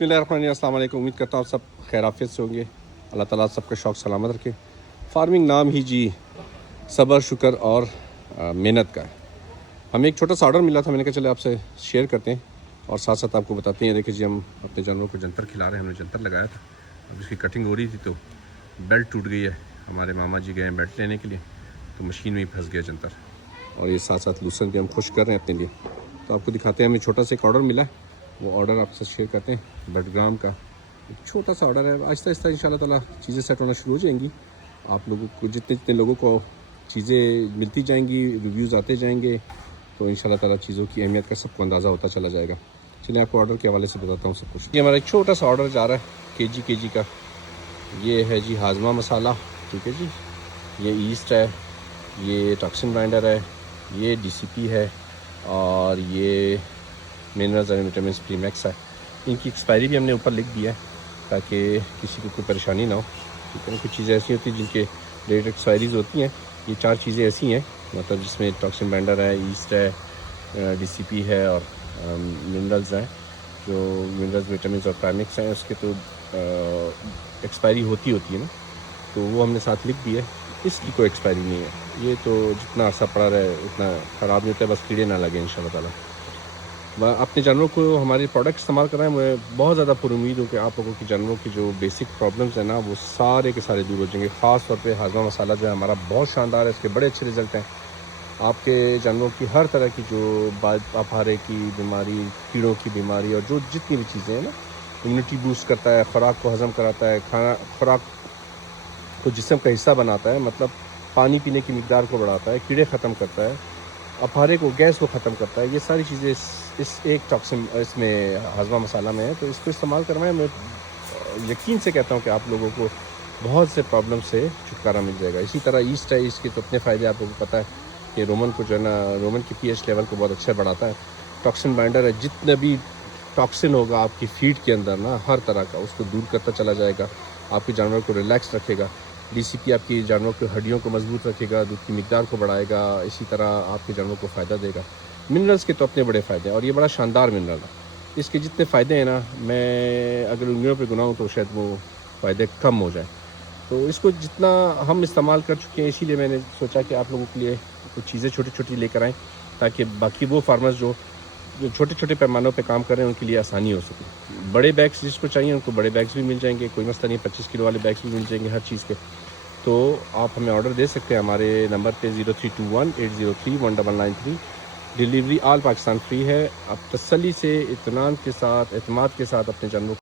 अस्सलाम वालेकुम। उम्मीद करता हूँ आप सब खैर आफियत से होंगे। अल्लाह ताला सबका शौक़ सलामत रखे। फार्मिंग नाम ही जी सब्र शुक्र और मेहनत का है। हमें एक छोटा सा ऑर्डर मिला था, मैंने कहा चले आपसे शेयर करते हैं और साथ साथ आपको बताते हैं। देखिए जी, हम अपने जानवरों को जंतर खिला रहे हैं। हमने जंतर लगाया था, अब इसकी कटिंग हो रही थी तो बेल्ट टूट गई है। हमारे मामा जी गए हैं बेल्ट लेने के लिए, तो मशीन में ही फंस गया जंतर, और ये साथ साथ लूसन भी हम खुश कर रहे हैं अपने लिए। तो आपको दिखाते हैं, हमें छोटा सा एक ऑर्डर मिला है, वो ऑर्डर आपसे शेयर करते हैं। बटग्राम का एक छोटा सा ऑर्डर है। आहिस्ता आहिस्ता इंशाल्लाह ताला चीज़ें सेट होना शुरू हो जाएंगी। आप लोगों को जितने जितने लोगों को चीज़ें मिलती जाएंगी, रिव्यूज़ आते जाएंगे, तो इंशाल्लाह ताला चीज़ों की अहमियत का सबको अंदाज़ा होता चला जाएगा। चलिए आपको ऑर्डर के हवाले से बताता हूँ सब कुछ। ये हमारा एक छोटा सा ऑर्डर जा रहा है केजी का। ये है जी हाजमा मसाला, ठीक है जी। ये ईस्ट है, ये टॉक्सिन बाइंडर है, ये DCP है, और ये मिनरल्स एंड विटामिन प्रीमैक्स है। इनकी एक्सपायरी भी हमने ऊपर लिख दिया है ताकि किसी को कोई परेशानी ना हो, ठीक है। कुछ चीज़ें ऐसी होती हैं जिनके डेट एक्सपायरीज होती हैं। ये 4 चीज़ें ऐसी हैं, मतलब जिसमें टॉक्सिन बाइंडर है, ईस्ट है, DCP है और मिनरल्स हैं। जो मिनरल्स विटामिन और प्राइमिक्स हैं उसके तो एक्सपायरी होती है ना, तो वो हमने साथ लिख दिया है। इसकी कोई एक्सपायरी नहीं है। ये तो जितना अर्सा पड़ा रहे उतना ख़राब नहीं होता है, बस कीड़े ना लगे इंशाल्लाह ताला। अपने जानवरों को हमारे प्रोडक्ट इस्तेमाल कर रहे हैं। मैं बहुत ज़्यादा पुरुमीद हूँ कि आप लोगों की जानवरों की जो बेसिक प्रॉब्लम्स हैं ना, वो सारे के सारे दूर हो जाएंगे। ख़ास तौर पे हाजमा मसाला जो है हमारा बहुत शानदार है, इसके बड़े अच्छे रिज़ल्ट हैं। आपके जानवरों की हर तरह की जो अफारे की बीमारी, कीड़ों की बीमारी, और जो जितनी भी चीज़ें हैं ना, इम्यूनिटी बूस्ट करता है, ख़ुराक को हज़म कराता है, खुराक को जिस्म का हिस्सा बनाता है, मतलब पानी पीने की मिकदार को बढ़ाता है, कीड़े ख़त्म करता है, अफारे को, गैस को ख़त्म करता है। ये सारी चीज़ें इस एक टॉक्सिन इसमें हाजमा मसाला में है। तो इसको इस्तेमाल करना मैं यकीन से कहता हूँ कि आप लोगों को बहुत से प्रॉब्लम से छुटकारा मिल जाएगा। इसी तरह ईस्ट है, इसके तो अपने फ़ायदे आप लोगों को पता है कि रोमन को जो है ना, रोमन की pH लेवल को बहुत अच्छा बढ़ाता है। टॉक्सिन बाइंडर है, जितना भी टॉक्सिन होगा आपकी फीड के अंदर ना, हर तरह का, उसको दूर करता चला जाएगा। आपके जानवर को रिलैक्स रखेगा। DCP आपकी जानवरों की हड्डियों को मजबूत रखेगा, दूध की मिकदार को बढ़ाएगा। इसी तरह आपके जानवरों को फ़ायदा देगा। मिनरल्स के तो अपने बड़े फ़ायदे हैं, और ये बड़ा शानदार मिनरल है। इसके जितने फ़ायदे हैं ना, मैं अगर उंगलियों पे गिनाऊं तो शायद वो फ़ायदे कम हो जाए। तो इसको जितना हम इस्तेमाल कर चुके हैं, इसीलिए मैंने सोचा कि आप लोगों के लिए कुछ चीज़ें छोटी छोटी लेकर आएँ, ताकि बाकी वो फार्मर्स जो छोटे छोटे पैमानों पे काम कर रहे हैं उनके लिए आसानी हो सके। बड़े बैग्स जिसको चाहिए उनको बड़े बैग्स भी मिल जाएंगे, कोई मसला नहीं। 25 किलो वाले बैग्स भी मिल जाएंगे हर चीज़ के। तो आप हमें ऑर्डर दे सकते हैं हमारे नंबर पे 032180319993। डिलीवरी ऑल पाकिस्तान फ्री है। आप तसल्ली से, इत्मीनान के साथ, एतमाद के साथ अपने जानवरों